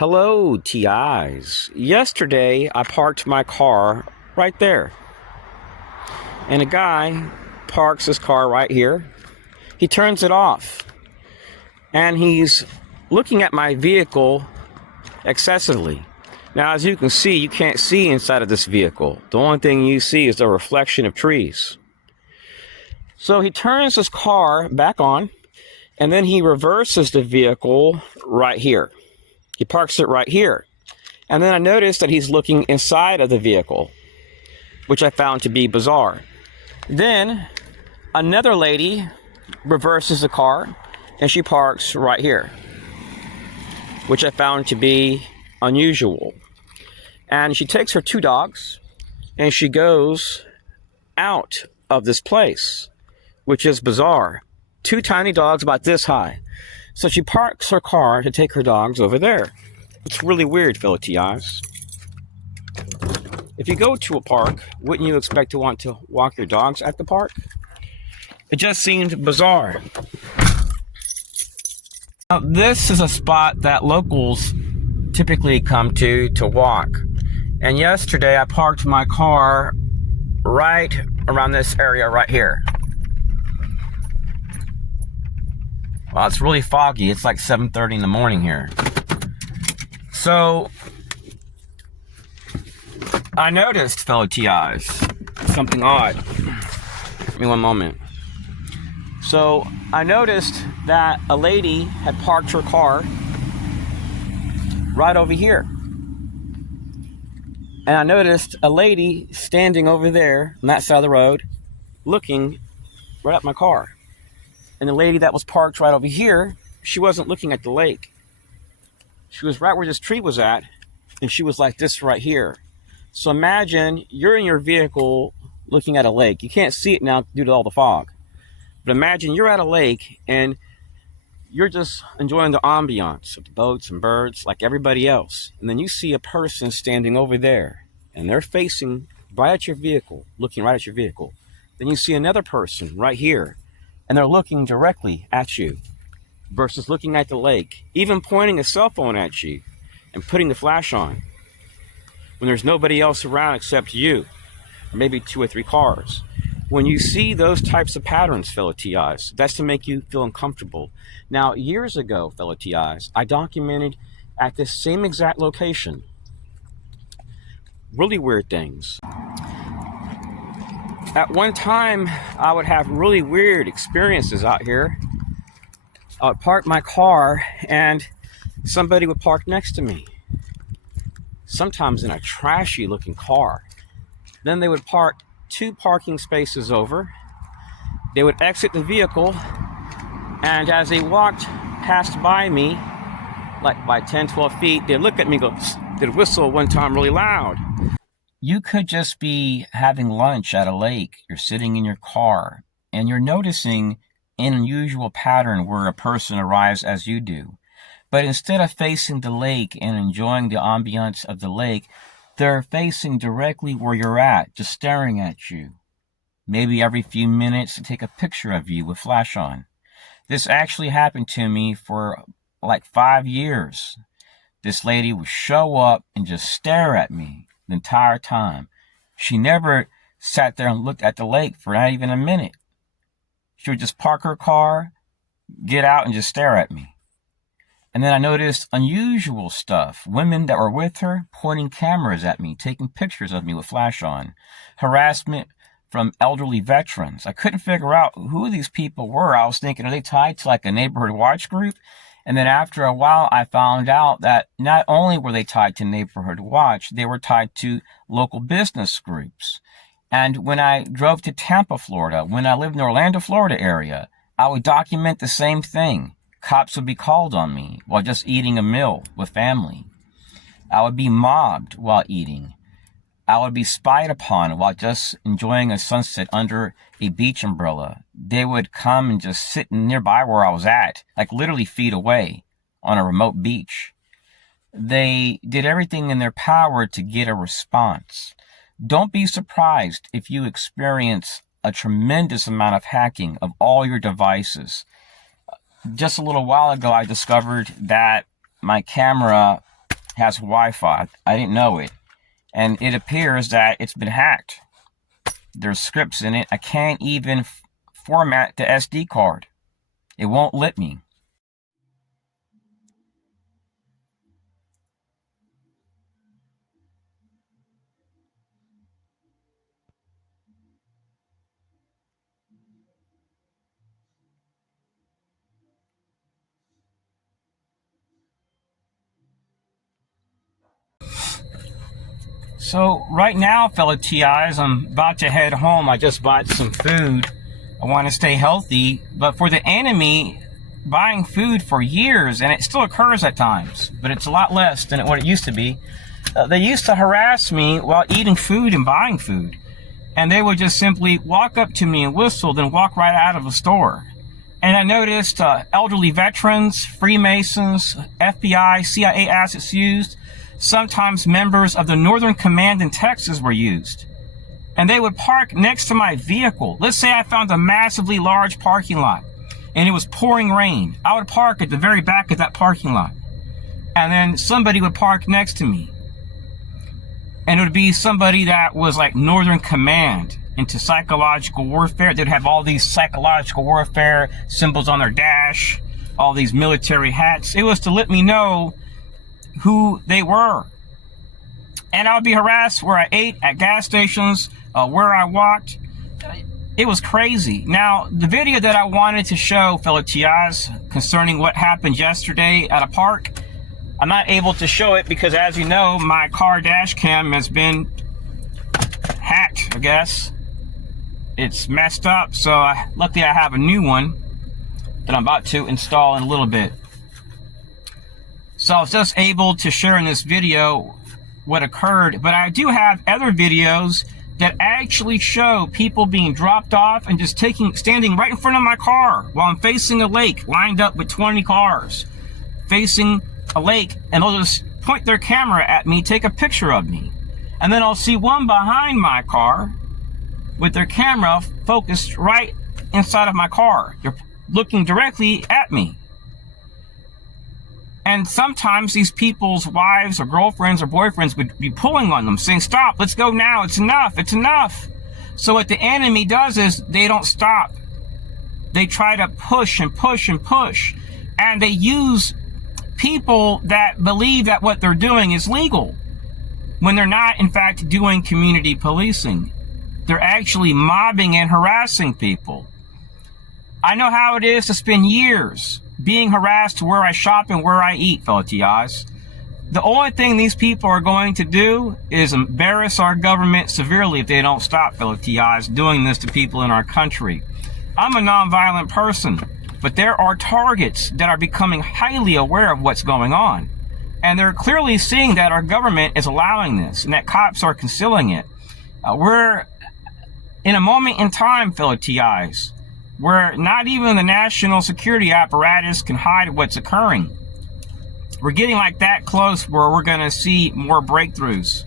Hello, TIs. Yesterday, I parked my car right there. And a guy parks his car right here. He turns it off. And he's looking at my vehicle excessively. Now, as you can see, you can't see inside of this vehicle. The only thing you see is the reflection of trees. So he turns his car back on, and then he reverses the vehicle right here. He parks it right here. And then I noticed that he's looking inside of the vehicle, which I found to be bizarre. Then another lady reverses the car and she parks right here, which I found to be unusual. And she takes her two dogs and she goes out of this place, which is bizarre. Two tiny dogs about this high. So she parks her car to take her dogs over there. It's really weird, fellow TIs. If you go to a park, wouldn't you expect to want to walk your dogs at the park? It just seemed bizarre. Now, this is a spot that locals typically come to walk. And yesterday I parked my car right around this area right here. Well, it's really foggy. It's like 7:30 in the morning here. So, I noticed, fellow TIs, something odd. Give me one moment. So, I noticed that a lady had parked her car right over here. And I noticed a lady standing over there on that side of the road, looking right at my car. And the lady that was parked right over here, she wasn't looking at the lake. She was right where this tree was at, and she was like this right here. So imagine you're in your vehicle looking at a lake. You can't see it now due to all the fog. But imagine you're at a lake, and you're just enjoying the ambiance of the boats and birds like everybody else. And then you see a person standing over there, and they're facing right at your vehicle, looking right at your vehicle. Then you see another person right here, and they're looking directly at you versus looking at the lake, even pointing a cell phone at you and putting the flash on when there's nobody else around except you, or maybe two or three cars. When you see those types of patterns, fellow TIs, that's to make you feel uncomfortable. Now, years ago, fellow TIs, I documented at this same exact location really weird things. At one time, I would have really weird experiences out here. I would park my car and somebody would park next to me. Sometimes in a trashy looking car. Then they would park 2 parking spaces over. They would exit the vehicle, and as they walked past by me, like by 10, 12 feet, they'd look at me and go, they'd whistle one time really loud. You could just be having lunch at a lake, you're sitting in your car, and you're noticing an unusual pattern where a person arrives as you do. But instead of facing the lake and enjoying the ambiance of the lake, they're facing directly where you're at, just staring at you. Maybe every few minutes to take a picture of you with flash on. This actually happened to me for like 5 years. This lady would show up and just stare at me the entire time. She never sat there and looked at the lake for not even a minute. She would just park her car, get out, and just stare at me. And then I noticed unusual stuff. Women that were with her pointing cameras at me, taking pictures of me with flash on. Harassment from elderly veterans. I couldn't figure out who these people were. I was thinking, are they tied to like a neighborhood watch group? And then after a while, I found out that not only were they tied to neighborhood watch, they were tied to local business groups. And when I drove to Tampa, Florida, when I lived in the Orlando, Florida area, I would document the same thing. Cops would be called on me while just eating a meal with family. I would be mobbed while eating. I would be spied upon while just enjoying a sunset under a beach umbrella. They would come and just sit nearby where I was at, like literally feet away on a remote beach. They did everything in their power to get a response. Don't be surprised if you experience a tremendous amount of hacking of all your devices. Just a little while ago, I discovered that my camera has Wi-Fi. I didn't know it. And it appears that it's been hacked. There's scripts in it. I can't even format the SD card. It won't let me. So right now, fellow TIs, I'm about to head home. I just bought some food. I want to stay healthy, but for the enemy, buying food for years, and it still occurs at times, but it's a lot less than what it used to be. They used to harass me while eating food and buying food, and they would just simply walk up to me and whistle, then walk right out of the store. And I noticed elderly veterans, Freemasons, FBI, CIA assets used. Sometimes members of the Northern Command in Texas were used. And they would park next to my vehicle. Let's say I found a massively large parking lot and it was pouring rain. I would park at the very back of that parking lot. And then somebody would park next to me. And it would be somebody that was like Northern Command into psychological warfare. They'd have all these psychological warfare symbols on their dash, all these military hats. It was to let me know who they were. And I would be harassed where I ate, at gas stations, where I walked. It was crazy. Now, the video that I wanted to show, fellow TIs, concerning what happened yesterday at a park, I'm not able to show it because, as you know, my car dash cam has been hacked, I guess. It's messed up, so luckily I have a new one that I'm about to install in a little bit. So I was just able to share in this video what occurred, but I do have other videos that actually show people being dropped off and just standing right in front of my car while I'm facing a lake, lined up with 20 cars, facing a lake, and they'll just point their camera at me, take a picture of me. And then I'll see one behind my car with their camera focused right inside of my car. They're looking directly at me. And sometimes these people's wives or girlfriends or boyfriends would be pulling on them, saying, stop, let's go now, it's enough, it's enough. So what the enemy does is they don't stop. They try to push and push and push. And they use people that believe that what they're doing is legal, when they're not, in fact, doing community policing. They're actually mobbing and harassing people. I know how it is to spend years being harassed where I shop and where I eat, fellow TIs. The only thing these people are going to do is embarrass our government severely if they don't stop, fellow TIs, doing this to people in our country. I'm a nonviolent person, but there are targets that are becoming highly aware of what's going on. And they're clearly seeing that our government is allowing this and that cops are concealing it. We're in a moment in time, fellow TIs, where not even the national security apparatus can hide what's occurring. We're getting like that close where we're going to see more breakthroughs.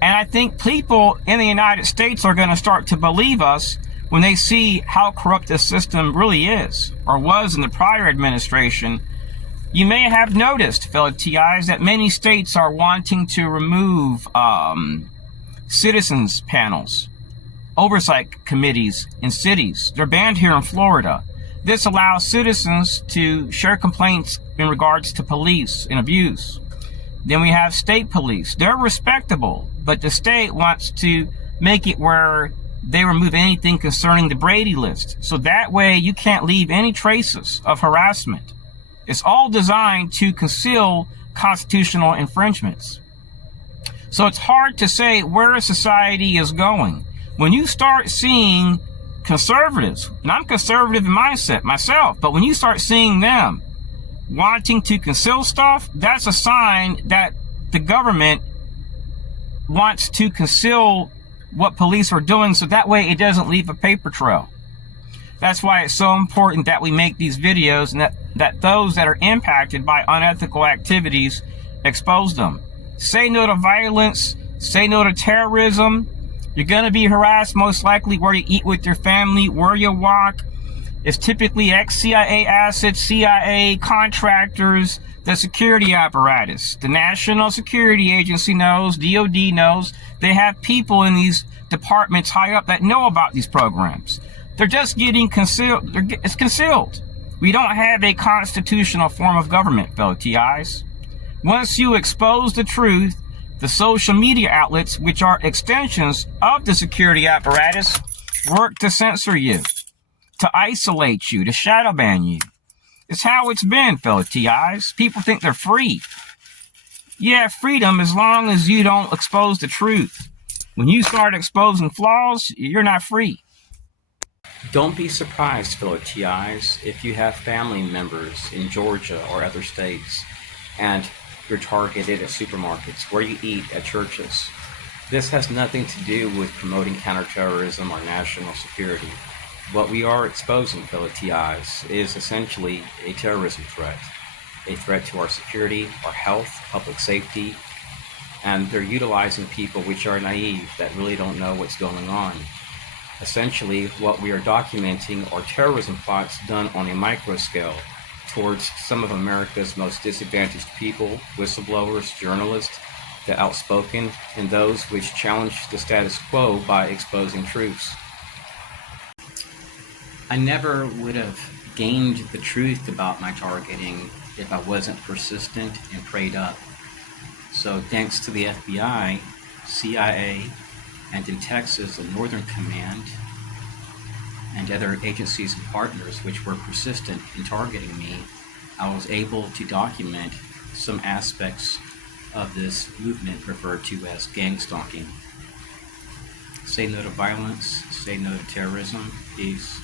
And I think people in the United States are going to start to believe us when they see how corrupt this system really is, or was in the prior administration. You may have noticed, fellow TIs, that many states are wanting to remove citizens panels, oversight committees in cities. They're banned here in Florida. This allows citizens to share complaints in regards to police and abuse. Then we have state police. They're respectable, but the state wants to make it where they remove anything concerning the Brady list. So that way you can't leave any traces of harassment. It's all designed to conceal constitutional infringements. So it's hard to say where society is going. When you start seeing conservatives, and I'm conservative in mindset myself, but when you start seeing them wanting to conceal stuff, that's a sign that the government wants to conceal what police are doing, so that way it doesn't leave a paper trail. That's why it's so important that we make these videos and that those that are impacted by unethical activities expose them. Say no to violence, say no to terrorism. You're going to be harassed most likely where you eat with your family, where you walk. It's typically ex-CIA assets, CIA contractors, The security apparatus, the National Security Agency knows, DOD knows. They have people in these departments high up that know about these programs. They're just getting concealed. It's concealed. We don't have a constitutional form of government, fellow TIs. Once you expose the truth, the social media outlets, which are extensions of the security apparatus, work to censor you, to isolate you, to shadow ban you. It's how it's been, fellow TIs. People think they're free. You have freedom as long as you don't expose the truth. When you start exposing flaws, you're not free. Don't be surprised, fellow TIs, if you have family members in Georgia or other states and you're targeted at supermarkets, where you eat, at churches. This has nothing to do with promoting counterterrorism or national security. What we are exposing, fellow TIs, is essentially a terrorism threat, a threat to our security, our health, public safety, and they're utilizing people which are naive, that really don't know what's going on. Essentially, what we are documenting are terrorism plots done on a micro scale towards some of America's most disadvantaged people, whistleblowers, journalists, the outspoken, and those which challenge the status quo by exposing truths. I never would have gained the truth about my targeting if I wasn't persistent and prayed up. So thanks to the FBI, CIA, and in Texas, the Northern Command, and other agencies and partners which were persistent in targeting me, I was able to document some aspects of this movement referred to as gangstalking. Say no to violence, say no to terrorism. Peace.